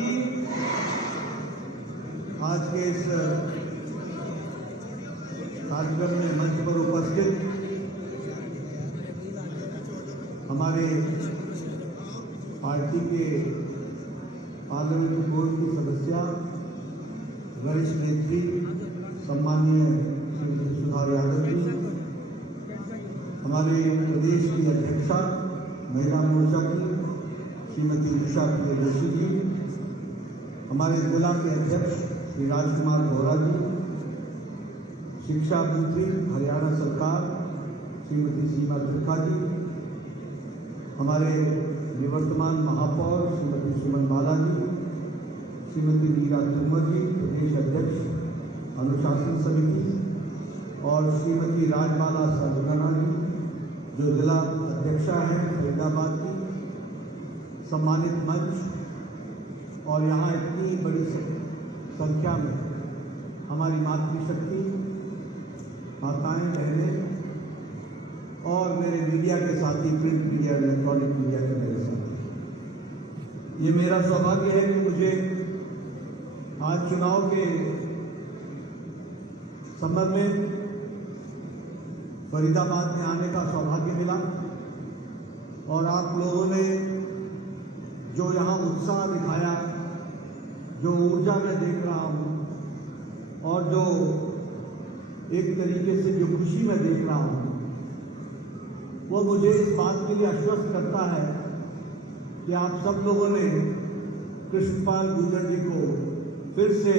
जी, आज के इस कार्यक्रम में मंच पर उपस्थित हमारे पार्टी के पार्लियामेंट बोर्ड की सदस्य, वरिष्ठ नेत्री सम्माननीय श्रीमती सुधा यादव जी, हमारे प्रदेश की अध्यक्षा महिला मोर्चा की श्रीमती उषा प्रियदर्शी जी, हमारे जिला के अध्यक्ष श्री राजकुमार बोरा जी, शिक्षा मंत्री हरियाणा सरकार श्रीमती सीमा त्रिखा जी, हमारे निवर्तमान महापौर श्रीमती सुमन बाला जी, श्रीमती नीरा तोमर जी प्रदेश अध्यक्ष अनुशासन समिति, और श्रीमती राजबाला साधुराना जी जो जिला अध्यक्षा हैं फरीदाबाद की, सम्मानित मंच और यहाँ इतनी बड़ी संख्या में हमारी मातृशक्ति, माताएं, बहनें और मेरे मीडिया के साथी, प्रिंट मीडिया, इलेक्ट्रॉनिक मीडिया के मेरे साथी, ये मेरा सौभाग्य है कि मुझे आज चुनाव के संबंध में फरीदाबाद में आने का सौभाग्य मिला और आप लोगों ने जो यहाँ उत्साह दिखाया, जो ऊर्जा मैं देख रहा हूँ और जो एक तरीके से जो खुशी मैं देख रहा हूँ, वो मुझे इस बात के लिए आश्वस्त करता है कि आप सब लोगों ने कृष्णपाल गुर्जर जी को फिर से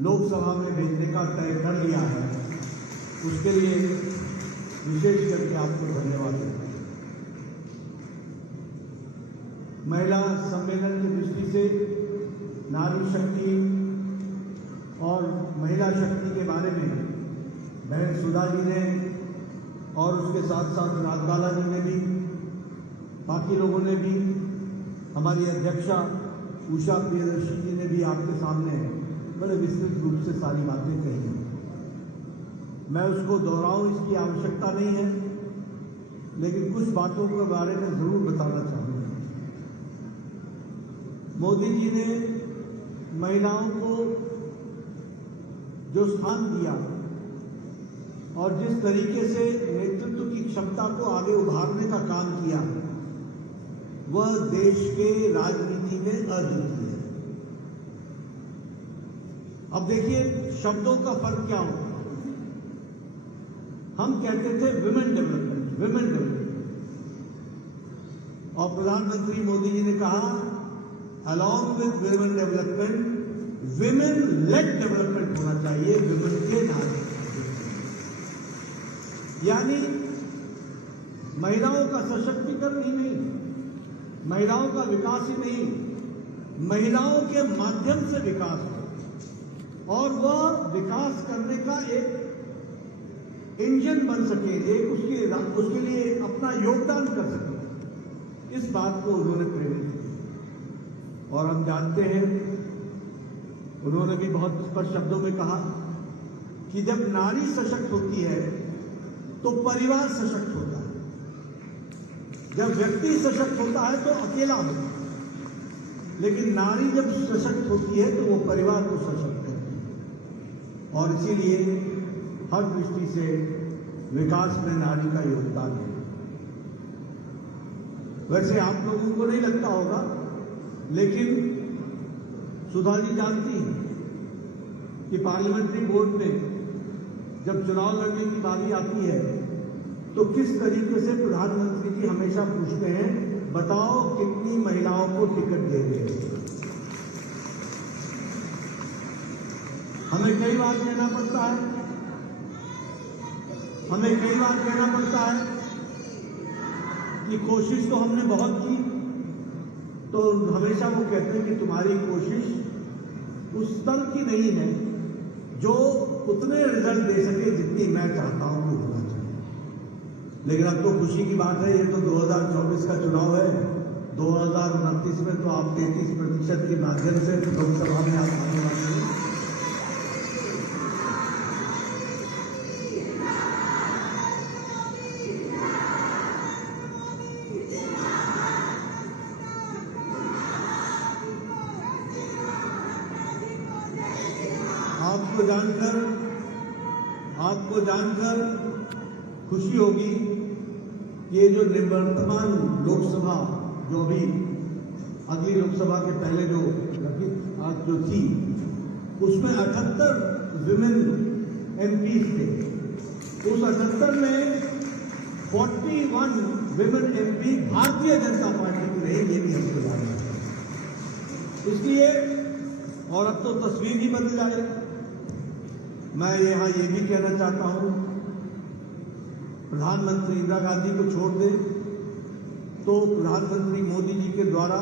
लोकसभा में भेजने का तय कर लिया है। उसके लिए विशेष करके आपको धन्यवाद देता हूं। महिला सम्मेलन की दृष्टि से नारी शक्ति और महिला शक्ति के बारे में बहन सुधा जी ने और उसके साथ साथ राजबाला जी ने भी, बाकी लोगों ने भी, हमारी अध्यक्षा उषा प्रियदर्शी जी ने भी आपके सामने बड़े विस्तृत रूप से सारी बातें कही हैं। मैं उसको दोहराऊं इसकी आवश्यकता नहीं है, लेकिन कुछ बातों के बारे में जरूर बताना चाहूंगा। मोदी जी ने महिलाओं को जो स्थान दिया और जिस तरीके से नेतृत्व की क्षमता को आगे उभारने का काम किया, वह देश के राजनीति में अद्वितीय है। अब देखिए शब्दों का फर्क क्या होता है। हम कहते थे विमेन डेवलपमेंट, विमेन डेवलपमेंट, और प्रधानमंत्री मोदी जी ने कहा along with women development women lead development होना चाहिए, विमेन के नाम, यानी महिलाओं का सशक्तिकरण ही नहीं, महिलाओं का विकास ही नहीं, महिलाओं के माध्यम से विकास हो और वह विकास करने का एक इंजन बन सके, एक उसके लिए अपना योगदान कर सके, इस बात को उन्होंने प्रेरित किया। और हम जानते हैं, उन्होंने भी बहुत स्पष्ट शब्दों में कहा कि जब नारी सशक्त होती है तो परिवार सशक्त होता है, जब व्यक्ति सशक्त होता है तो अकेला होता है, लेकिन नारी जब सशक्त होती है तो वो परिवार को सशक्त करती है। और इसीलिए हर दृष्टि से विकास में नारी का योगदान है। वैसे आप लोगों को नहीं लगता होगा, लेकिन सुधा जी जानती हैं कि पार्लियामेंट्री बोर्ड में जब चुनाव लड़ने की बारी आती है तो किस तरीके से प्रधानमंत्री जी हमेशा पूछते हैं, बताओ कितनी महिलाओं को टिकट देंगे। हमें कई बार कहना पड़ता है, कि कोशिश तो हमने बहुत की, तो हमेशा वो कहते हैं कि तुम्हारी कोशिश उस स्तर की नहीं है जो उतने रिजल्ट दे सके जितनी मैं चाहता हूं कि होना चाहिए। लेकिन अब तो खुशी की बात है, ये तो 2024 का चुनाव है, 2029 में तो आप 33% के माध्यम से लोकसभा में आप आने वाले हैं। आपको जानकर खुशी होगी कि ये जो निवर्तमान लोकसभा जो भी अगली लोकसभा के पहले जो आज जो थी उसमें 78 विमेन एमपीज थे। उस 78 में 41 women MP Bharatiya Janata party की रही, ये भी हमको जानना है। इसलिए और अब तो तस्वीर भी बदल जाए। मैं यहाँ ये भी कहना चाहता हूँ, प्रधानमंत्री इंदिरा गांधी को छोड़ दे तो प्रधानमंत्री मोदी जी के द्वारा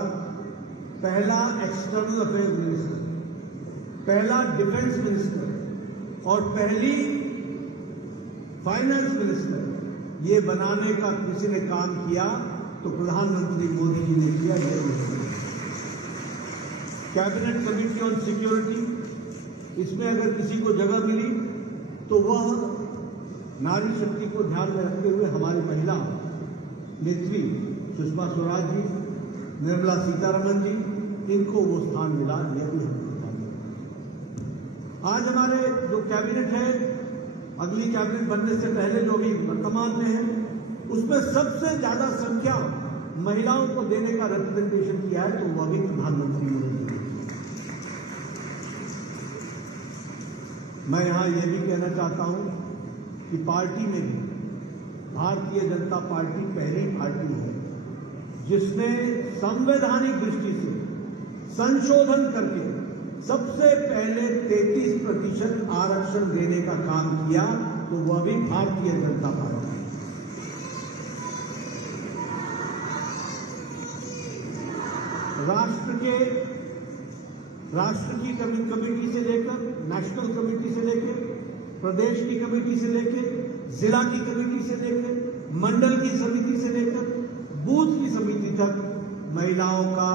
पहला एक्सटर्नल अफेयर्स मिनिस्टर, पहला डिफेंस मिनिस्टर और पहली फाइनेंस मिनिस्टर ये बनाने का किसी ने काम किया तो प्रधानमंत्री मोदी जी ने किया। कैबिनेट कमेटी ऑन सिक्योरिटी, इसमें अगर किसी को जगह मिली तो वह नारी शक्ति को ध्यान में रखते हुए हमारी महिला नेत्री सुषमा स्वराज जी, निर्मला सीतारमण जी, इनको वो स्थान मिला। ये भी आज हमारे जो कैबिनेट है, अगली कैबिनेट बनने से पहले जो भी वर्तमान में है, उसमें सबसे ज्यादा संख्या महिलाओं को देने का रिप्रेजेंटेशन किया है तो वह भी प्रधानमंत्री मोदी जी। मैं यहां यह भी कहना चाहता हूं कि पार्टी में भी भारतीय जनता पार्टी पहली पार्टी है जिसने संवैधानिक दृष्टि से संशोधन करके सबसे पहले 33% आरक्षण देने का काम किया तो वह भी भारतीय जनता पार्टी। राष्ट्र की कमेटी से लेकर, नेशनल कमेटी से लेकर, प्रदेश की कमेटी से लेकर, जिला की कमेटी से लेकर, मंडल की समिति से लेकर, बूथ की समिति तक महिलाओं का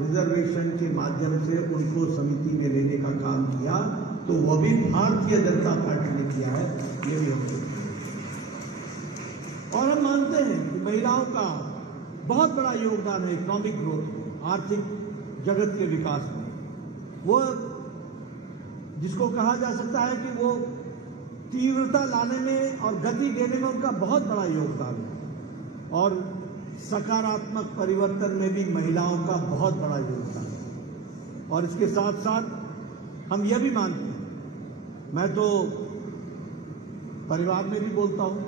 रिजर्वेशन के माध्यम से उनको समिति में लेने का काम किया तो वह भी भारतीय जनता पार्टी ने किया है। ये भी हम और हम मानते हैं कि महिलाओं का बहुत बड़ा योगदान है इकोनॉमिक ग्रोथ में, आर्थिक जगत के विकास में। वो जिसको कहा जा सकता है कि वो तीव्रता लाने में और गति देने में उनका बहुत बड़ा योगदान है और सकारात्मक परिवर्तन में भी महिलाओं का बहुत बड़ा योगदान है। और इसके साथ साथ हम यह भी मानते हैं, मैं तो परिवार में भी बोलता हूं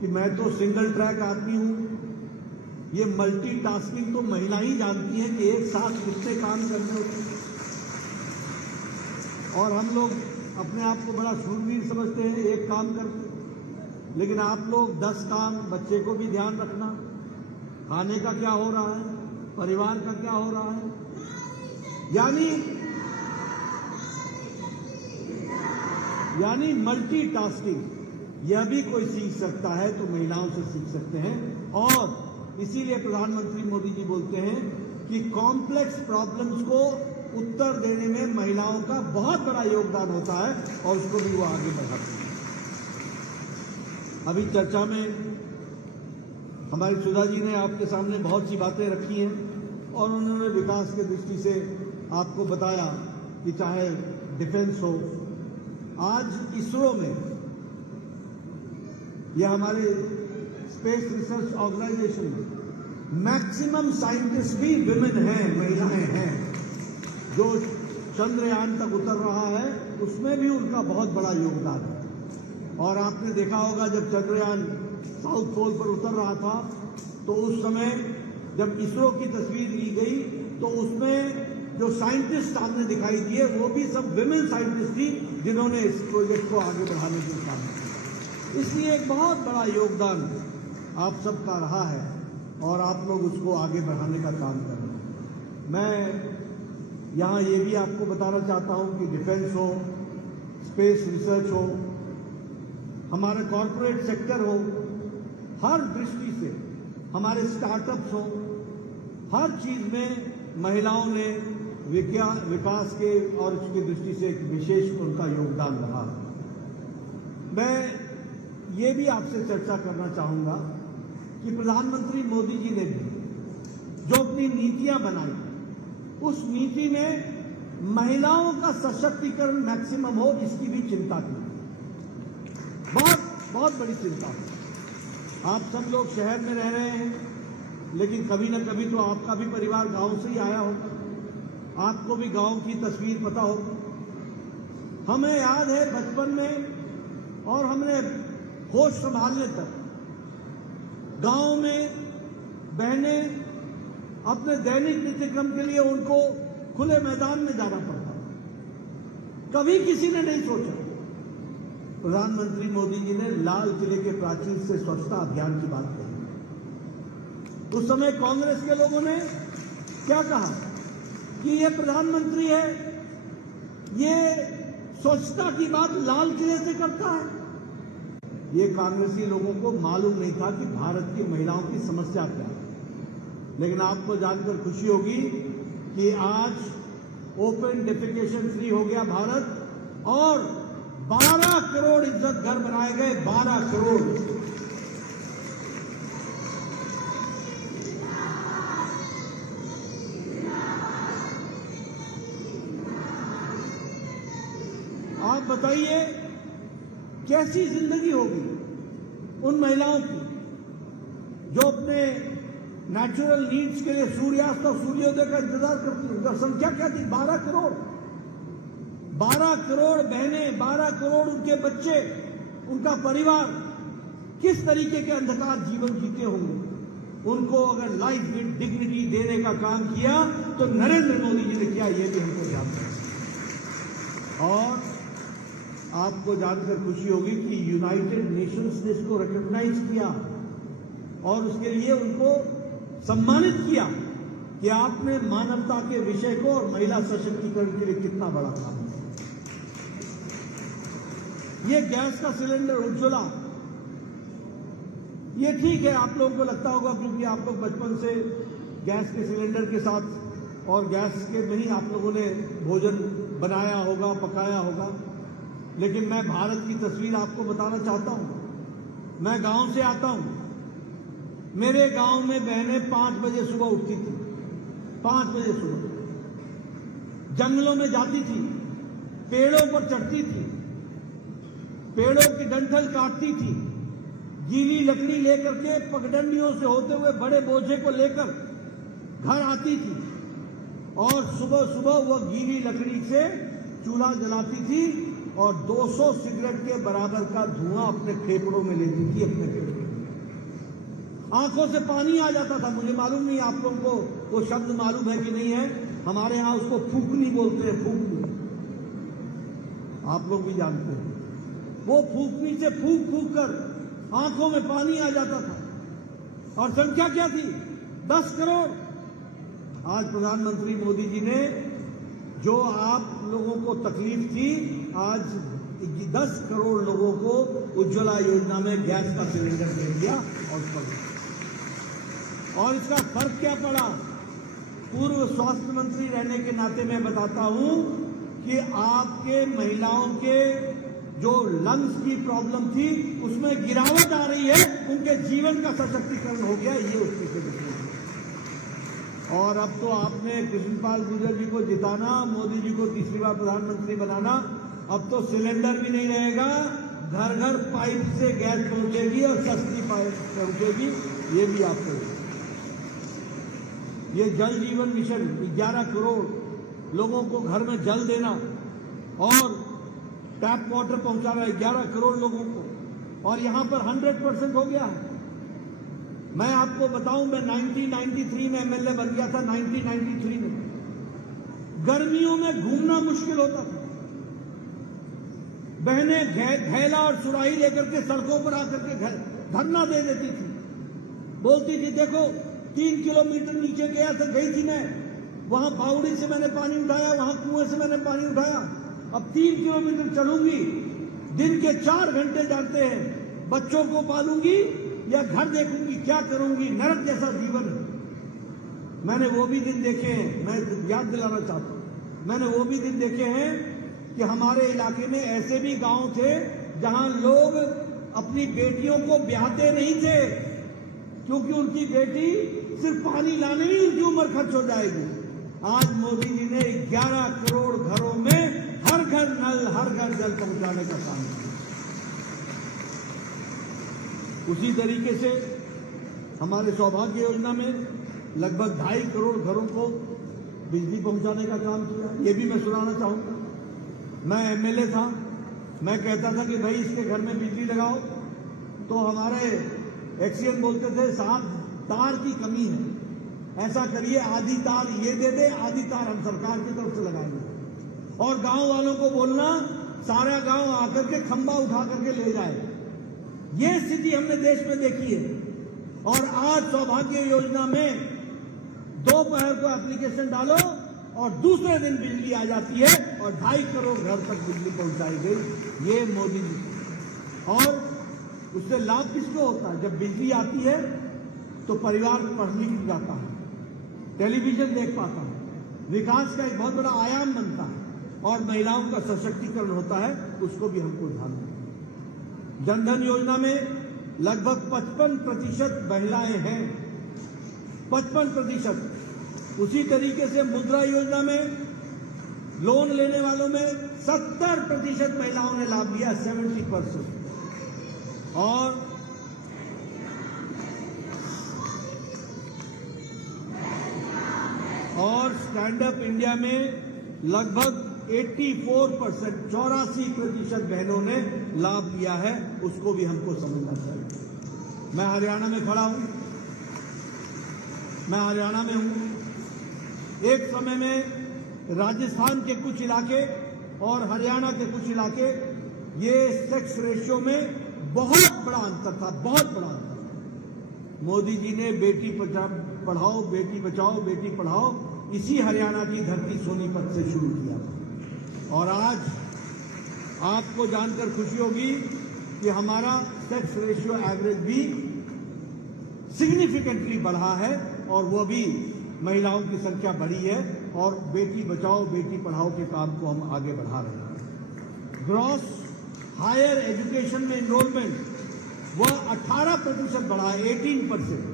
कि मैं तो सिंगल ट्रैक आदमी हूं। ये मल्टीटास्किंग तो महिला ही जानती है कि एक साथ कितने काम करने होते हैं और हम लोग अपने आप को बड़ा शूरवीर समझते हैं, एक काम करते, लेकिन आप लोग 10 काम, बच्चे को भी ध्यान रखना, खाने का क्या हो रहा है, परिवार का क्या हो रहा है, यानी मल्टीटास्किंग यह भी कोई सीख सकता है तो महिलाओं से सीख सकते हैं। और इसीलिए प्रधानमंत्री मोदी जी बोलते हैं कि कॉम्प्लेक्स प्रॉब्लम्स को उत्तर देने में महिलाओं का बहुत बड़ा योगदान होता है और उसको भी वो आगे बढ़ाते हैं। अभी चर्चा में हमारी सुधा जी ने आपके सामने बहुत सी बातें रखी हैं और उन्होंने विकास के दृष्टि से आपको बताया कि चाहे डिफेंस हो, आज इसरो में या हमारे स्पेस रिसर्च ऑर्गेनाइजेशन में मैक्सिमम साइंटिस्ट भी विमेन हैं, महिलाएं हैं। जो चंद्रयान तक उतर रहा है उसमें भी उनका बहुत बड़ा योगदान है। और आपने देखा होगा जब चंद्रयान साउथ पोल पर उतर रहा था तो उस समय जब इसरो की तस्वीर ली गई तो उसमें जो साइंटिस्ट सामने दिखाई दिए वो भी सब विमेन साइंटिस्ट थी जिन्होंने इस प्रोजेक्ट को आगे बढ़ाने का काम किया। इसलिए एक बहुत बड़ा योगदान आप सबका रहा है और आप लोग उसको आगे बढ़ाने का काम कर रहे हैं। मैं यहाँ ये भी आपको बताना चाहता हूँ कि डिफेंस हो, स्पेस रिसर्च हो, हमारा कॉरपोरेट सेक्टर हो, हर दृष्टि से हमारे स्टार्टअप्स हो, हर चीज में महिलाओं ने विकास के और उसकी दृष्टि से एक विशेष उनका योगदान रहा। मैं ये भी आपसे चर्चा करना चाहूंगा कि प्रधानमंत्री मोदी जी ने भी जो अपनी नीतियां बनाई उस नीति में महिलाओं का सशक्तिकरण मैक्सिमम हो, इसकी भी चिंता की। बहुत बहुत बड़ी चिंता है। आप सब लोग शहर में रह रहे हैं, लेकिन कभी न कभी तो आपका भी परिवार गांव से ही आया होगा, आपको भी गांव की तस्वीर पता होगा। हमें याद है बचपन में और हमने होश संभालने तक गांव में बहनें अपने दैनिक नित्यक्रम के लिए उनको खुले मैदान में जाना पड़ता। कभी किसी ने नहीं सोचा। प्रधानमंत्री मोदी जी ने लाल किले के प्राचीर से स्वच्छता अभियान की बात कही। उस समय कांग्रेस के लोगों ने क्या कहा कि ये प्रधानमंत्री है, ये स्वच्छता की बात लाल किले से करता है। ये कांग्रेसी लोगों को मालूम नहीं था कि भारत की महिलाओं की समस्या क्या है। लेकिन आपको जानकर खुशी होगी कि आज ओपन डेफिकेशन फ्री हो गया भारत और 12 करोड़ इज्जत घर बनाए गए। 12 करोड़। आप बताइए कैसी जिंदगी होगी उन महिलाओं की जो अपने नेचुरल नीड्स के लिए सूर्यास्त और सूर्योदय का इंतजार करती है। उनका संख्या क्या थी? 12 करोड़। 12 करोड़ बहनें, 12 करोड़ उनके बच्चे, उनका परिवार किस तरीके के अंधकार जीवन जीते होंगे। उनको अगर लाइफ विद डिग्निटी देने का काम किया तो नरेंद्र मोदी जी ने किया, ये भी हमको जानना है। और आपको जानकर खुशी होगी कि यूनाइटेड नेशंस ने इसको रिकॉग्नाइज किया और उसके लिए उनको सम्मानित किया कि आपने मानवता के विषय को और महिला सशक्तिकरण के लिए कितना बड़ा काम किया। ये गैस का सिलेंडर उज्ज्वला, ये ठीक है, आप लोगों को लगता होगा क्योंकि आप लोग बचपन से गैस के सिलेंडर के साथ और गैस के में ही आप लोगों ने भोजन बनाया होगा, पकाया होगा। लेकिन मैं भारत की तस्वीर आपको बताना चाहता हूं। मैं गांव से आता हूं। मेरे गांव में बहनें 5 बजे सुबह उठती थी। 5 बजे सुबह जंगलों में जाती थी, पेड़ों पर चढ़ती थी, पेड़ों की डंठल काटती थी, गीली लकड़ी लेकर के पगडंडियों से होते हुए बड़े बोझे को लेकर घर आती थी और सुबह सुबह वह गीली लकड़ी से चूल्हा जलाती थी और 200 सिगरेट के बराबर का धुआं अपने फेफड़ों में लेती थी। अपने फेफड़ों में आंखों से पानी आ जाता था। मुझे मालूम नहीं आप लोगों को वो शब्द मालूम है कि नहीं है। हमारे यहां उसको फूकनी बोलते हैं। फूकनी आप लोग भी जानते हैं। वो फूकनी से फूक फूक कर आंखों में पानी आ जाता था। और संख्या क्या थी? 10 करोड़। आज प्रधानमंत्री मोदी जी ने जो आप लोगों को तकलीफ थी, आज 10 करोड़ लोगों को उज्ज्वला योजना में गैस का सिलेंडर दे दिया। और इसका फर्क क्या पड़ा? पूर्व स्वास्थ्य मंत्री रहने के नाते मैं बताता हूं कि आपके महिलाओं के जो लंग्स की प्रॉब्लम थी उसमें गिरावट आ रही है। उनके जीवन का सशक्तिकरण हो गया। ये उसकी से और अब तो आपने कृष्णपाल गुर्जर जी को जिताना, मोदी जी को तीसरी बार प्रधानमंत्री बनाना। अब तो सिलेंडर भी नहीं रहेगा, घर घर पाइप से गैस पहुंचेगी और सस्ती पाइप पहुंचेगी। ये भी आप करें। ये जल जीवन मिशन 11 करोड़ लोगों को घर में जल देना और टैप वाटर पहुंचाना 11 करोड़ लोगों को। और यहां पर 100% हो गया है। मैं आपको बताऊं, मैं 1993 में एमएलए बन गया था। 1993 में गर्मियों में घूमना मुश्किल होता था। बहनें थैला और सुराही लेकर के सड़कों पर आकर के धरना दे देती थी। बोलती थी देखो 3 किलोमीटर नीचे गई थी मैं, वहां फावड़ी से मैंने पानी उठाया, वहां कुएं से मैंने पानी उठाया। अब 3 किलोमीटर चलूंगी, दिन के 4 घंटे जाते हैं, बच्चों को पालूंगी या घर देखूंगी, क्या करूंगी? नरक जैसा जीवन है। मैंने वो भी दिन देखे हैं। मैं याद दिलाना चाहता हूं, मैंने वो भी दिन देखे हैं कि हमारे इलाके में ऐसे भी गांव थे जहां लोग अपनी बेटियों को ब्याहते नहीं थे क्योंकि उनकी बेटी सिर्फ पानी लाने में उनकी उम्र खर्च हो जाएगी। आज मोदी जी ने 11 करोड़ घरों में हर घर नल, हर घर जल पहुंचाने का काम किया। उसी तरीके से हमारे सौभाग्य योजना में लगभग 2.5 करोड़ घरों को बिजली पहुंचाने का काम किया। ये भी मैं सुनाना चाहूंगा। मैं एमएलए था, मैं कहता था कि भाई इसके घर में बिजली लगाओ, तो हमारे एक्सीएन बोलते थे साहब तार की कमी है, ऐसा करिए आधी तार ये दे दे, आधी तार हम सरकार की तरफ से लगाएंगे। और गांव वालों को बोलना सारा गांव आकर के खंबा उठा करके ले जाए। ये स्थिति हमने देश में देखी है। और आज सौभाग्य योजना में दोपहर को एप्लीकेशन डालो और दूसरे दिन बिजली आ जाती है और 2.5 करोड़ घर तक बिजली पहुंचाई गई। ये मोदी जी। और उससे लाभ किसको होता है? जब बिजली आती है तो परिवार पढ़ लिख जाता है, टेलीविजन देख पाता है, विकास का एक बहुत बड़ा आयाम बनता है और महिलाओं का सशक्तिकरण होता है। उसको भी हमको ध्यान देना। जनधन योजना में लगभग 55% महिलाएं हैं, 55%। उसी तरीके से मुद्रा योजना में लोन लेने वालों में 70% महिलाओं ने लाभ लिया, 70%। और स्टैंड अप इंडिया में लगभग 84%, 84% बहनों ने लाभ लिया है। उसको भी हमको समझना चाहिए। मैं हरियाणा में खड़ा हूं, मैं हरियाणा में हूं। एक समय में राजस्थान के कुछ इलाके और हरियाणा के कुछ इलाके, ये सेक्स रेशियो में बहुत बड़ा अंतर था, बहुत बड़ा अंतर। मोदी जी ने बेटी पढ़ाओ, बेटी बचाओ, बेटी पढ़ाओ इसी हरियाणा की धरती सोनीपत से शुरू किया था। और आज आपको जानकर खुशी होगी कि हमारा सेक्स रेशियो एवरेज भी सिग्निफिकेंटली बढ़ा है और वो भी महिलाओं की संख्या बढ़ी है और बेटी बचाओ बेटी पढ़ाओ के काम को हम आगे बढ़ा रहे हैं। ग्रॉस हायर एजुकेशन में इनरोलमेंट वह 18% बढ़ा है, 18%।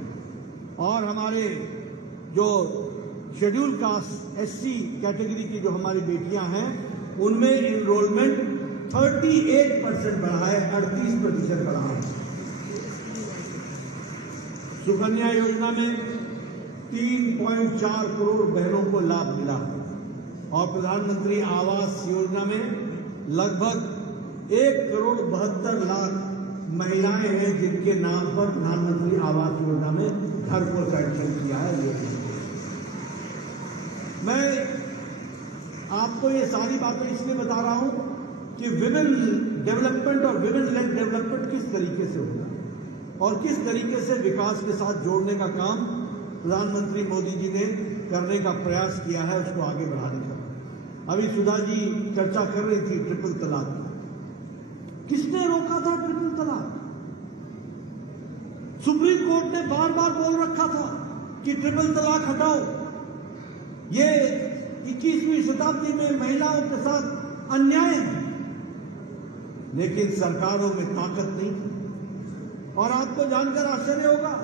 और हमारे जो शेड्यूल कास्ट एससी कैटेगरी की जो हमारी बेटियां हैं उनमें इनरोलमेंट 38% बढ़ा है, 38% बढ़ा है। सुकन्या योजना में 3.4 करोड़ बहनों को लाभ मिला और प्रधानमंत्री आवास योजना में लगभग 1,72,00,000 महिलाएं हैं जिनके नाम पर प्रधानमंत्री आवास योजना में घर को सैंक्शन किया है। मैं आपको ये सारी बातें इसलिए बता रहा हूं कि विमेन डेवलपमेंट और विमेन लेड डेवलपमेंट किस तरीके से होगा और किस तरीके से विकास के साथ जोड़ने का काम प्रधानमंत्री मोदी जी ने करने का प्रयास किया है, उसको आगे बढ़ाने का। अभी सुधा जी चर्चा कर रही थी ट्रिपल तलाक। किसने रोका था ट्रिपल तलाक? सुप्रीम कोर्ट ने बार बार बोल रखा था कि ट्रिपल तलाक हटाओ। ये 21वीं शताब्दी में महिलाओं के साथ अन्याय है, लेकिन सरकारों में ताकत नहीं थी। और आपको जानकर आश्चर्य होगा,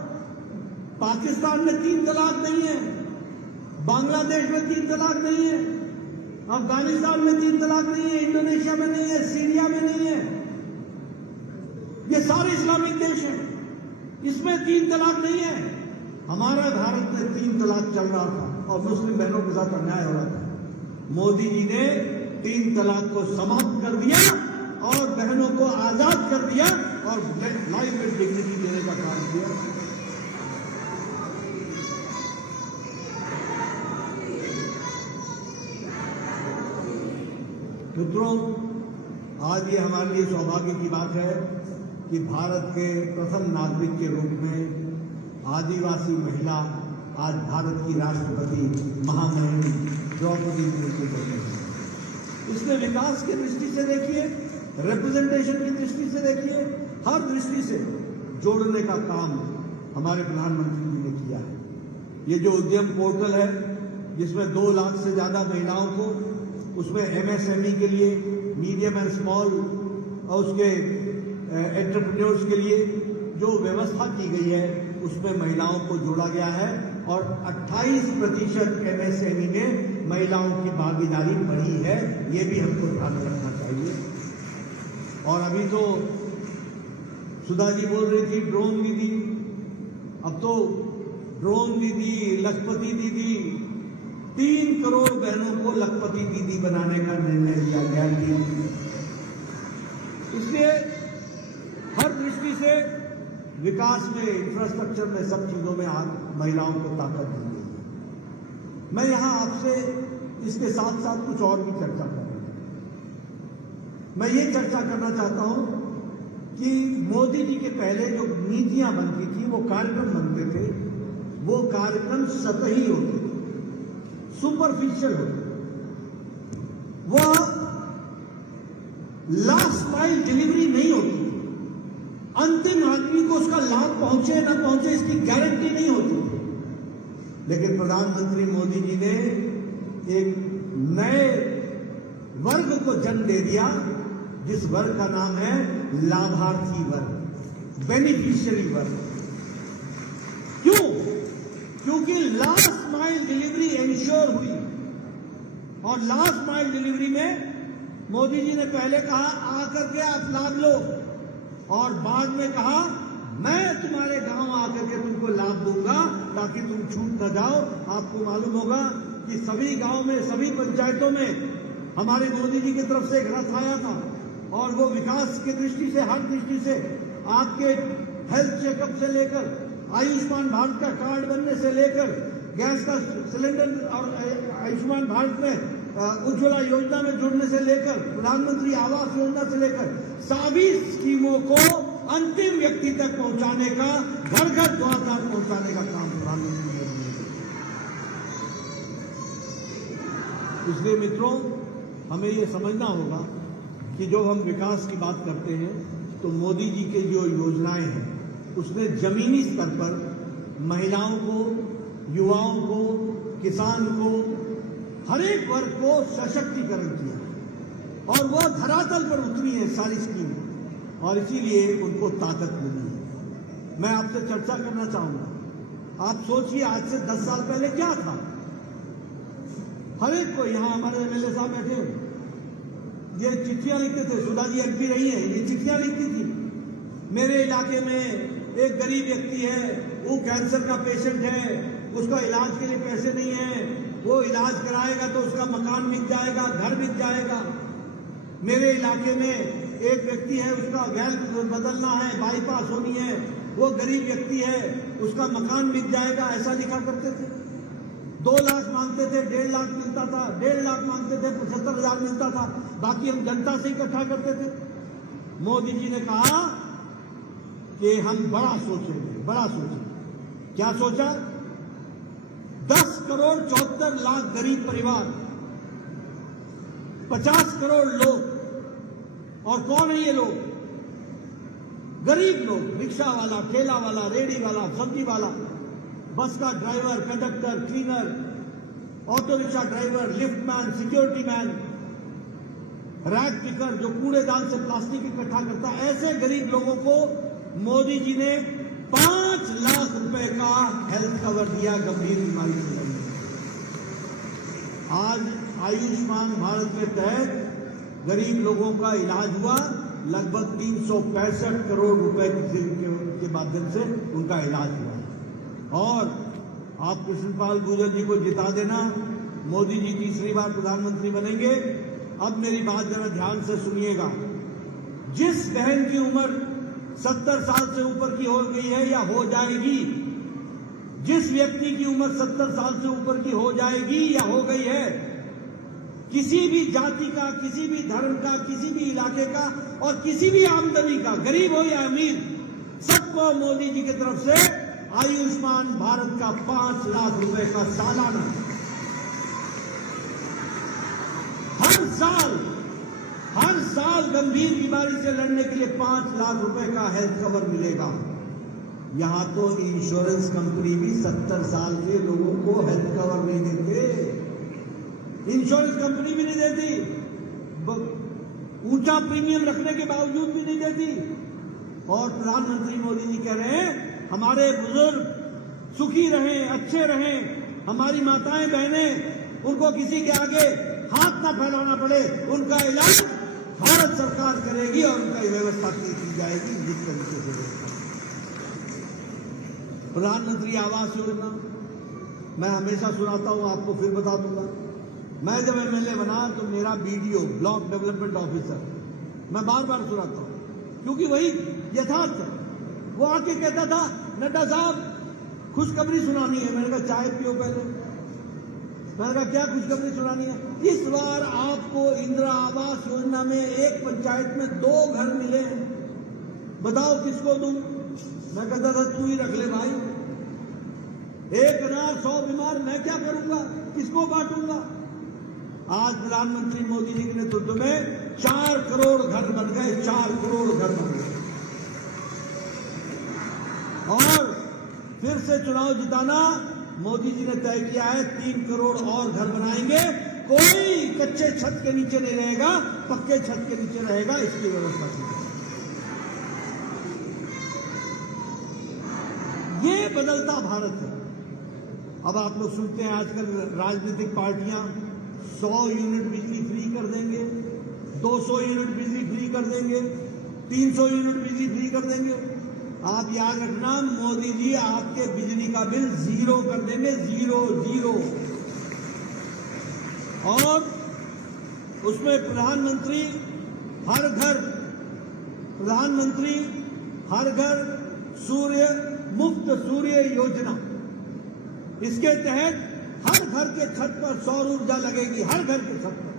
पाकिस्तान में 3 तलाक नहीं है, बांग्लादेश में 3 तलाक नहीं है, अफगानिस्तान में 3 तलाक नहीं है, इंडोनेशिया में नहीं है, सीरिया में नहीं है। ये सारे इस्लामिक देश हैं, इसमें 3 तलाक नहीं है। हमारा भारत में 3 तलाक चल रहा था और मुस्लिम बहनों के साथ अन्याय हो रहा था। मोदी जी ने 3 तलाक को समाप्त कर दिया और बहनों को आजाद कर दिया और लाइफ में डिग्निटी देने का काम किया। मित्रों, आज ये हमारे लिए सौभाग्य की बात है कि भारत के प्रथम नागरिक के रूप में आदिवासी महिला आज भारत की राष्ट्रपति महामहिम द्रौपदी मुर्मू बनी है। इसने विकास की दृष्टि से देखिए, रिप्रेजेंटेशन की दृष्टि से देखिए, हर दृष्टि से जोड़ने का काम हमारे प्रधानमंत्री जी ने किया है। ये जो उद्यम पोर्टल है जिसमें 2 लाख से ज्यादा महिलाओं को, उसमें एमएसएमई के लिए, मीडियम एंड स्मॉल और उसके एंटरप्रेन्योर्स के लिए जो व्यवस्था की गई है उसमें महिलाओं को जोड़ा गया है और 28% MSME में महिलाओं की भागीदारी बढ़ी है। ये भी हमको ध्यान में रखना चाहिए। और अभी तो सुधा जी बोल रही थी ड्रोन दीदी, अब तो ड्रोन दीदी, लखपति दीदी, 3 करोड़ बहनों को लखपति दीदी बनाने का निर्णय लिया गया। इसलिए हर दृष्टि से विकास में, इंफ्रास्ट्रक्चर में, सब चीजों में महिलाओं को ताकत दी गई है। मैं यहां आपसे इसके साथ साथ कुछ और भी चर्चा करूंगा। मैं ये चर्चा करना चाहता हूं कि मोदी जी के पहले जो नीतियां बनती थी, वो कार्यक्रम बनते थे, वो कार्यक्रम सतही होते थे, सुपरफिशियल होते थे। वह लास्ट माइल डिलीवरी नहीं होती थी। अंतिम आदमी को उसका लाभ पहुंचे न पहुंचे इसकी गारंटी नहीं होती थी। लेकिन प्रधानमंत्री मोदी जी ने एक नए वर्ग को जन्म दे दिया, जिस वर्ग का नाम है लाभार्थी वर्ग, बेनिफिशियरी वर्ग। क्यों? क्योंकि लास्ट माइल डिलीवरी इंश्योर हुई। और लास्ट माइल डिलीवरी में मोदी जी ने पहले कहा आकर के आप लाभ लो, और बाद में कहा मैं तुम्हारे गांव आकर के तुमको लाभ दूंगा ताकि तुम छूट न जाओ। आपको मालूम होगा कि सभी गांव में, सभी पंचायतों में हमारे मोदी जी की तरफ से एक रथ आया था, और वो विकास की दृष्टि से, हर दृष्टि से, आपके हेल्थ चेकअप से लेकर, आयुष्मान भारत का कार्ड बनने से लेकर, गैस का सिलेंडर और आयुष्मान भारत में उज्ज्वला योजना में जुड़ने से लेकर, प्रधानमंत्री आवास योजना से लेकर, सभी स्कीमों को अंतिम व्यक्ति तक पहुंचाने का, घर घर द्वार द्वार पहुंचाने का काम प्रधानमंत्री ने किया। इसलिए मित्रों, हमें ये समझना होगा कि जो हम विकास की बात करते हैं, तो मोदी जी के जो योजनाएं हैं, उसने जमीनी स्तर पर महिलाओं को, युवाओं को, किसान को, हर एक वर्ग को सशक्तिकरण किया, और वह धरातल पर उतरी है सारी स्कीम, और इसीलिए उनको ताकत मिली है। मैं आपसे चर्चा करना चाहूंगा। आप सोचिए, आज से 10 साल पहले क्या था? हर एक को, यहां हमारे एमएलए साहब बैठे हुए, ये चिट्ठियां लिखते थे। सुधा जी एमपी रही है, ये चिट्ठियां लिखती थी। मेरे इलाके में एक गरीब व्यक्ति है, वो कैंसर का पेशेंट है, उसका इलाज के लिए पैसे नहीं है, वो इलाज कराएगा तो उसका मकान बिक जाएगा, घर बिक जाएगा। मेरे इलाके में एक व्यक्ति है, उसका वेल बदलना है, बाईपास होनी है, वो गरीब व्यक्ति है, उसका मकान बिक जाएगा, ऐसा लिखा करते थे। 2 लाख मांगते थे, 1.5 लाख मिलता था, 1.5 लाख मांगते थे, 75,000 मिलता था, बाकी हम जनता से इकट्ठा करते थे। मोदी जी ने कहा कि हम बड़ा सोचेंगे, बड़ा सोचेंगे। क्या सोचा? 10 करोड़ 74 लाख गरीब परिवार, 50 करोड़ लोग। और कौन है ये लोग? गरीब लोग, रिक्शा वाला, ठेला वाला, रेडी वाला, सब्जी वाला, बस का driver, conductor, cleaner, auto rickshaw driver, lift man, security man, rack picker, जो कूड़ेदान से प्लास्टिक इकट्ठा करता है, ऐसे गरीब लोगों को मोदी जी ने 5 लाख रुपए का हेल्थ कवर दिया गंभीर बीमारी से। आज आयुष्मान भारत के तहत गरीब लोगों का इलाज हुआ, लगभग 365 करोड़ रुपए के माध्यम से उनका इलाज हुआ। और आप कृष्णपाल गुर्जर जी को जिता देना, मोदी जी तीसरी बार प्रधानमंत्री बनेंगे। अब मेरी बात जरा ध्यान से सुनिएगा। जिस बहन की उम्र 70 साल से ऊपर की हो गई है या हो जाएगी, जिस व्यक्ति की उम्र 70 साल से ऊपर की हो जाएगी या हो गई है, किसी भी जाति का, किसी भी धर्म का, किसी भी इलाके का और किसी भी आमदनी का, गरीब हो या अमीर, सबको मोदी जी की तरफ से आयुष्मान भारत का 5 लाख रुपए का सालाना, हर साल गंभीर बीमारी से लड़ने के लिए 5 लाख रुपए का हेल्थ कवर मिलेगा। यहां तो इंश्योरेंस कंपनी भी 70 साल के लोगों को हेल्थ कवर नहीं देते, इंश्योरेंस कंपनी भी नहीं देती, ऊंचा प्रीमियम रखने के बावजूद भी नहीं देती। और प्रधानमंत्री मोदी जी कह रहे हैं हमारे बुजुर्ग सुखी रहें, अच्छे रहें, हमारी माताएं बहनें, उनको किसी के आगे हाथ ना फैलाना पड़े, उनका इलाज भारत सरकार करेगी और उनका व्यवस्था की जाएगी जिस तरीके से व्यवस्था। प्रधानमंत्री आवास योजना मैं हमेशा सुनाता हूं, आपको फिर बता दूंगा। मैं जब एमएलए बना तो मेरा बीडीओ ब्लॉक डेवलपमेंट ऑफिसर मैं बार बार सुनाता हूं, क्योंकि वही यथार्थ है। वो आके कहता था, नड्डा साहब खुशखबरी सुनानी है। मैंने कहा चाय पियो पहले। मैंने कहा क्या खुशखबरी सुनानी है? इस बार आपको इंदिरा आवास योजना में एक पंचायत में 2 घर मिले हैं, बताओ किसको दूं? मैं कहता था तू ही रख ले भाई, 1 अनार 100 बीमार, मैं क्या करूंगा, किसको बांटूंगा? आज प्रधानमंत्री मोदी जी के नेतृत्व में 4 करोड़ घर बन गए, 4 करोड़ घर बन गए। और फिर से चुनाव जिताना मोदी जी ने तय किया है, 3 करोड़ और घर बनाएंगे। कोई कच्चे छत के नीचे नहीं रहेगा, पक्के छत के नीचे रहेगा, इसकी व्यवस्था की जाए। ये बदलता भारत है। अब आप लोग सुनते हैं आजकल राजनीतिक पार्टियां 100 यूनिट बिजली फ्री कर देंगे, 200 यूनिट बिजली फ्री कर देंगे, 300 यूनिट बिजली फ्री कर देंगे। आप याद रखना, मोदी जी आपके बिजली का बिल 0 कर देंगे, 0। और उसमें प्रधानमंत्री हर घर मुफ्त सूर्य योजना, इसके तहत हर घर के छत पर सौर ऊर्जा लगेगी, हर घर के छत पर,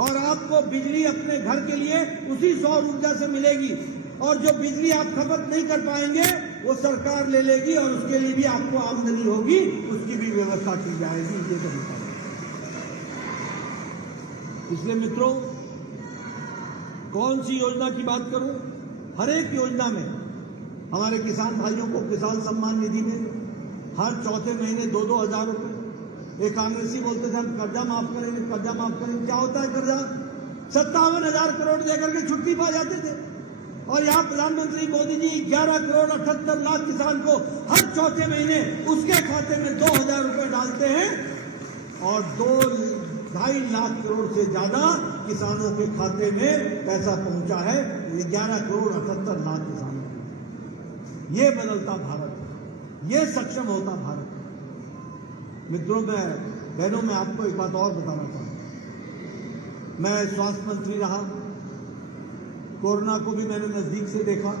और आपको बिजली अपने घर के लिए उसी सौर ऊर्जा से मिलेगी। और जो बिजली आप खपत नहीं कर पाएंगे वो सरकार ले लेगी और उसके लिए भी आपको आमदनी होगी, उसकी भी व्यवस्था की जाएगी। ये तो होता है। इसलिए मित्रों, कौन सी योजना की बात करूं? हर एक योजना में हमारे किसान भाइयों को किसान सम्मान निधि में हर चौथे महीने 2-2 हजार रुपए। एक कांग्रेसी बोलते थे हम कर्जा माफ करेंगे, कर्जा माफ करेंगे। क्या होता है कर्जा? 57,000 करोड़ देकर के छुट्टी पा जाते थे। और यहाँ प्रधानमंत्री मोदी जी 11 करोड़ 78 लाख किसान को हर चौथे महीने उसके खाते में 2,000 रुपए डालते हैं, और 2-2.5 लाख करोड़ से ज्यादा किसानों के खाते में पैसा पहुंचा है। 11 करोड़ 78 लाख किसानों। ये बदलता भारत है, ये सक्षम होता भारत है। मित्रों, बहनों, मैं आपको एक बात और बताना चाहता हूं। मैं स्वास्थ्य मंत्री रहा, कोरोना को भी मैंने नजदीक से देखा।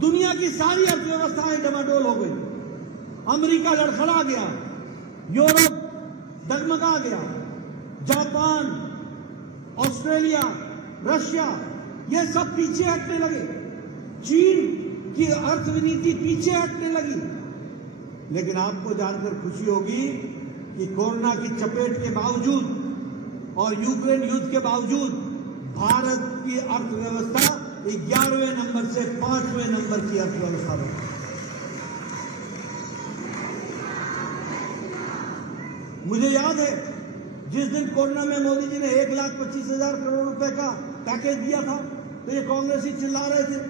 दुनिया की सारी अर्थव्यवस्थाएं डमाडोल हो गई। अमेरिका लड़खड़ा गया, यूरोप डगमगा गया, जापान, ऑस्ट्रेलिया, रशिया, ये सब पीछे हटने लगे। चीन की अर्थनीति पीछे हटने लगी। लेकिन आपको जानकर खुशी होगी कि कोरोना की चपेट के बावजूद और यूक्रेन युद्ध के बावजूद भारत की अर्थव्यवस्था 11वें नंबर से 5वें नंबर की अर्थव्यवस्था बनी। मुझे याद है जिस दिन कोरोना में मोदी जी ने 1,25,000 करोड़ रुपए का पैकेज दिया था, तो ये कांग्रेसी चिल्ला रहे थे,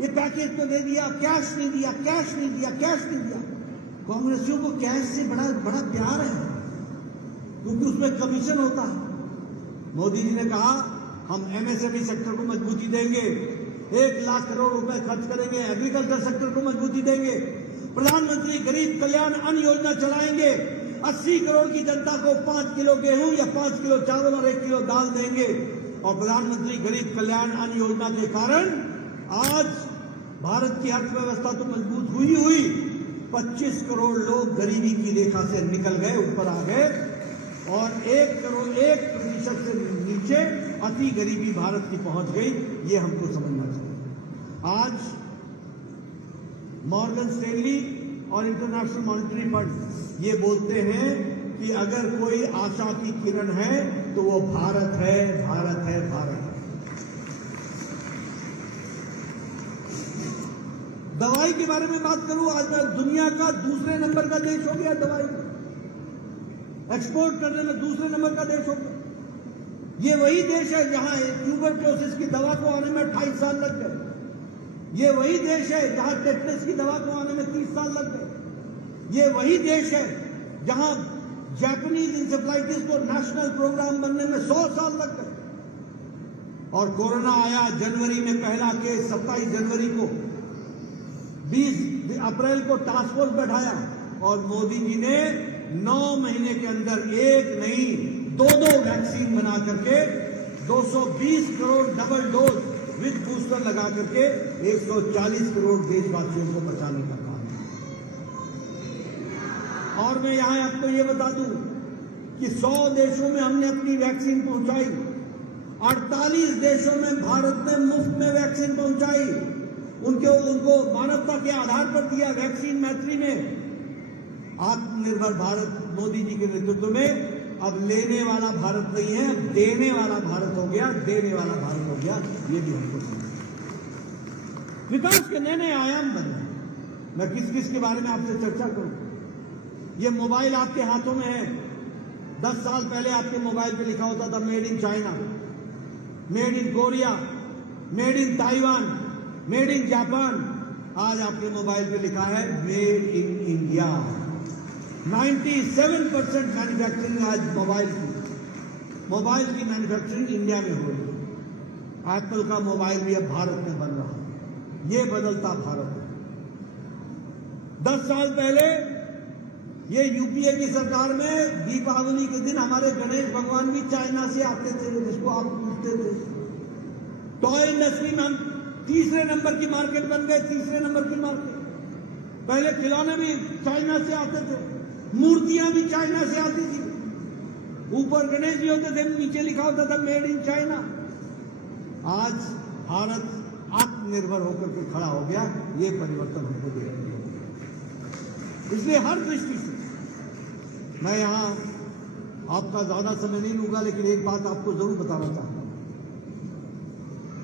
ये पैकेज तो दे दिया, कैश नहीं दिया, कैश नहीं दिया, कैश नहीं दिया। कांग्रेसियों को कैश से बड़ा प्यार है, क्योंकि उसमें कमीशन होता है। मोदी जी ने कहा हम एमएसएमई सेक्टर को मजबूती देंगे, 1 लाख करोड़ रुपए खर्च करेंगे, एग्रीकल्चर सेक्टर को मजबूती देंगे, प्रधानमंत्री गरीब कल्याण अन्न योजना चलाएंगे, 80 करोड़ की जनता को 5 किलो गेहूं या 5 किलो चावल और 1 किलो दाल देंगे। और प्रधानमंत्री गरीब कल्याण अन्न योजना के कारण आज भारत की अर्थव्यवस्था तो मजबूत हुई 25 करोड़ लोग गरीबी की रेखा से निकल गए, ऊपर आ गए, और 1% से नीचे अति गरीबी भारत की पहुंच गई। ये हमको समझना चाहिए। आज मॉर्गन स्टैनली और इंटरनेशनल मॉनिटरी फंड ये बोलते हैं कि अगर कोई आशा की किरण है तो वो भारत है, भारत है, भारत है। दवाई के बारे में बात करूं, आज दुनिया का दूसरे नंबर का देश हो गया दवाई एक्सपोर्ट करने में, दूसरे नंबर का देश हो गया। ये वही देश है जहां ट्यूबरक्लोसिस की दवा को आने में 28 साल लग गए। ये वही देश है जहां टेटनस की दवा को आने में 30 साल लग गए। ये वही देश है जहां जापानीज इंसेफ्लाइटिस को नेशनल प्रोग्राम बनने में 100 साल लग गए। और कोरोना आया जनवरी में, पहला केस 27 जनवरी को, 20 अप्रैल को टास्क फोर्स बैठाया और मोदी जी ने 9 महीने के अंदर एक नहीं 2 वैक्सीन बना करके 220 crore double dose with booster लगा करके 140 करोड़ देशवासियों को बचाने का काम। और मैं यहां आपको ये बता दूं कि 100 देशों में हमने अपनी वैक्सीन पहुंचाई, 48 देशों में भारत ने मुफ्त में वैक्सीन पहुंचाई, उनको मानवता के आधार पर दिया वैक्सीन मैत्री में। आत्मनिर्भर भारत मोदी जी के नेतृत्व में अब लेने वाला भारत नहीं है, अब देने वाला भारत हो गया, देने वाला भारत हो गया। ये भी हमको समझना। विकास के नए नए आयाम बने। मैं किस किस के बारे में आपसे चर्चा करूं? ये मोबाइल आपके हाथों में है। 10 साल पहले आपके मोबाइल पे लिखा होता था made in China, made in Korea, made in Taiwan, made in Japan. आज आपके मोबाइल पे लिखा है मेड इन इंडिया। 97% मैन्युफैक्चरिंग आज मोबाइल की मैन्युफैक्चरिंग इंडिया में हो रही है। एप्पल का मोबाइल भी अब भारत में बन रहा है। ये बदलता भारत है। 10 साल पहले ये यूपीए की सरकार में दीपावली के दिन हमारे गणेश भगवान भी चाइना से आते थे, जिसको आप पूछते थे। टॉय इंडस्ट्री में हम तीसरे नंबर की मार्केट बन गए, तीसरे नंबर की मार्केट। पहले खिलौने भी चाइना से आते थे, मूर्तियां भी चाइना से आती थी, ऊपर गणेश जी होते थे, नीचे लिखा होता था मेड इन चाइना। आज भारत आत्मनिर्भर होकर के खड़ा हो गया। ये परिवर्तन हमको देखने को मिला। इसलिए हर दृष्टि से मैं यहां आपका ज्यादा समय नहीं लूंगा, लेकिन एक बात आपको जरूर बताना चाहता हूं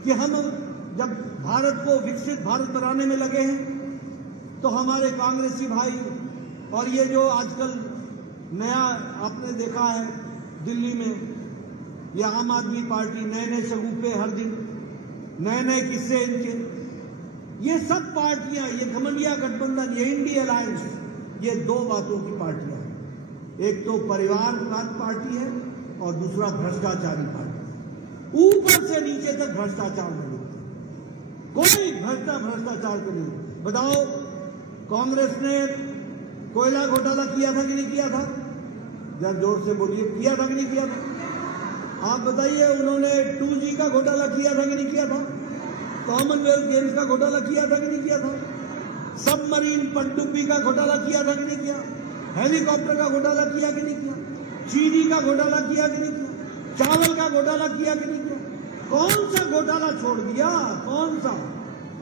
कि हम जब भारत को विकसित भारत बनाने में लगे हैं तो हमारे कांग्रेसी भाई और ये जो आजकल नया आपने देखा है दिल्ली में, ये आम आदमी पार्टी, नए नए शगुफे हर दिन, नए नए किस्से इनके, ये सब पार्टियां, ये घमंडिया गठबंधन, ये इंडिया अलायंस, ये 2 बातों की पार्टियां हैं। एक तो परिवारवाद पार्टी है और दूसरा भ्रष्टाचारी पार्टी। ऊपर से नीचे तक भ्रष्टाचार में लिखते, कोई भ्रष्टाचार को नहीं। बताओ कांग्रेस ने कोयला घोटाला किया था कि नहीं किया था? जरा जोर से बोलिए, किया था कि नहीं किया था? आप बताइए, उन्होंने 2G का घोटाला किया था कि नहीं किया था? कॉमनवेल्थ गेम्स का घोटाला किया था कि नहीं किया था? सबमरीन पनडुब्बी का घोटाला किया था कि नहीं किया? हेलीकॉप्टर का घोटाला किया कि नहीं किया? चीनी का घोटाला किया कि नहीं किया? चावल का घोटाला किया कि नहीं किया? कौन सा घोटाला छोड़ दिया? कौन सा?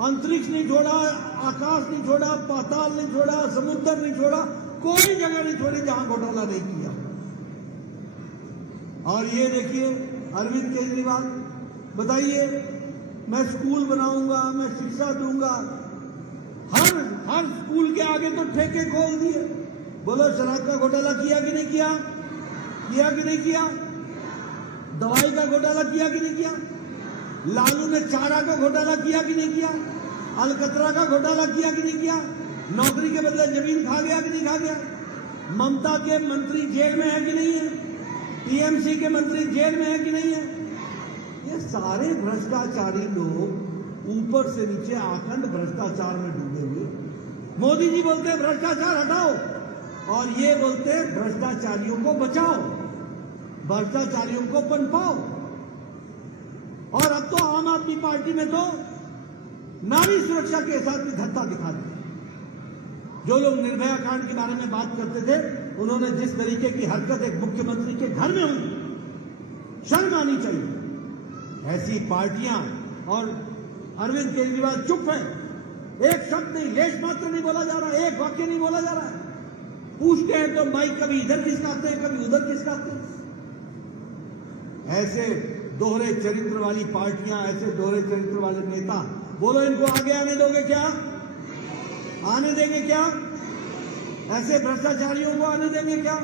अंतरिक्ष नहीं छोड़ा, आकाश नहीं छोड़ा, पाताल नहीं छोड़ा, समुद्र नहीं छोड़ा, कोई जगह नहीं छोड़ी जहां घोटाला नहीं किया। और ये देखिए अरविंद केजरीवाल, बताइए, मैं स्कूल बनाऊंगा, मैं शिक्षा दूंगा, हर स्कूल के आगे तो ठेके खोल दिए। बोलो शराब का घोटाला किया कि नहीं किया? किया कि नहीं किया? दवाई का घोटाला किया कि नहीं किया? लालू ने चारा का घोटाला किया कि नहीं किया? अलकतरा का घोटाला किया कि नहीं किया? नौकरी के बदले जमीन खा गया कि नहीं खा गया? ममता के मंत्री जेल में है कि नहीं है? टीएमसी के मंत्री जेल में है कि नहीं है? ये सारे भ्रष्टाचारी लोग ऊपर से नीचे आखंड भ्रष्टाचार में डूबे हुए। मोदी जी बोलते हैं भ्रष्टाचार हटाओ, और ये बोलते हैं भ्रष्टाचारियों को बचाओ, भ्रष्टाचारियों को पनपाओ। और अब तो आम आदमी पार्टी में तो नारी सुरक्षा के साथ भी धत्ता दिखा दिया। जो लोग निर्भया कांड के बारे में बात करते थे, उन्होंने जिस तरीके की हरकत एक मुख्यमंत्री के घर में हुई, शर्म आनी चाहिए। ऐसी पार्टियां, और अरविंद केजरीवाल चुप है, एक शब्द नहीं, लेश मात्र नहीं बोला जा रहा, एक वाक्य नहीं बोला जा रहा है। पूछते हैं तो माइक कभी इधर खिसकाते हैं, कभी उधर खिसकाते हैं। ऐसे दोहरे चरित्र वाली पार्टियां, ऐसे दोहरे चरित्र वाले नेता, बोलो इनको आगे आने दोगे क्या? आने देंगे क्या? ऐसे भ्रष्टाचारियों को आने देंगे क्या?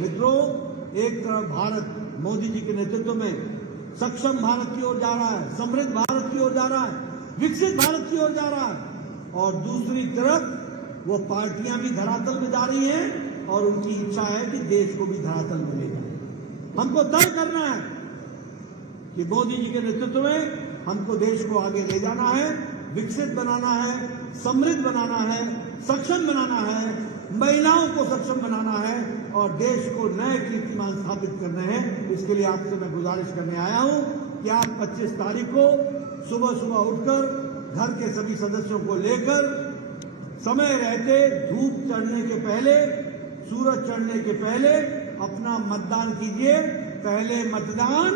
मित्रों, एक तरफ भारत मोदी जी के नेतृत्व में सक्षम भारत की ओर जा रहा है, समृद्ध भारत की ओर जा रहा है, विकसित भारत की ओर जा रहा है, और दूसरी तरफ वो पार्टियां भी धरातल में जा रही हैं और उनकी इच्छा है कि देश को भी धरातल में ले जाए। हमको तय करना है कि मोदी जी के नेतृत्व में हमको देश को आगे ले जाना है, विकसित बनाना है, समृद्ध बनाना है, सक्षम बनाना है, महिलाओं को सक्षम बनाना है और देश को नए कीर्तिमान स्थापित करने हैं। इसके लिए आपसे मैं गुजारिश करने आया हूं कि आप 25 तारीख को सुबह सुबह उठकर घर के सभी सदस्यों को लेकर समय रहते धूप चढ़ने के पहले, सूरज चढ़ने के पहले अपना मतदान कीजिए। पहले मतदान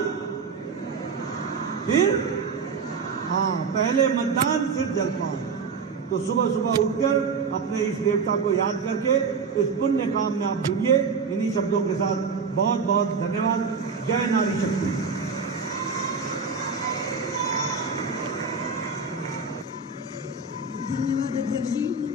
फिर पहले मतदान फिर जलपान। तो सुबह सुबह उठकर अपने इस देवता को याद करके इस पुण्य काम में आप जुड़िए। इन्हीं शब्दों के साथ बहुत बहुत धन्यवाद। जय नारी शक्ति। धन्यवाद अध्यक्ष जी।